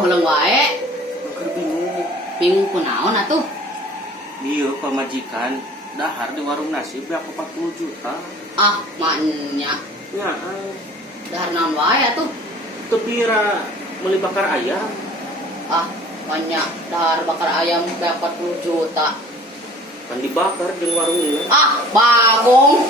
ulang wae. Keur bingung. Bingung kunaon atuh? Ieu pamajikan dahar di warung nasi beak 40 juta. Ah, maknya Nya, dahar naon wae atuh? teu pira meuli bakar ayam. Ah, banyak dahar bakar ayam kayak 40 juta. Kan dibakar jeung warung ieu. Ah, bagong.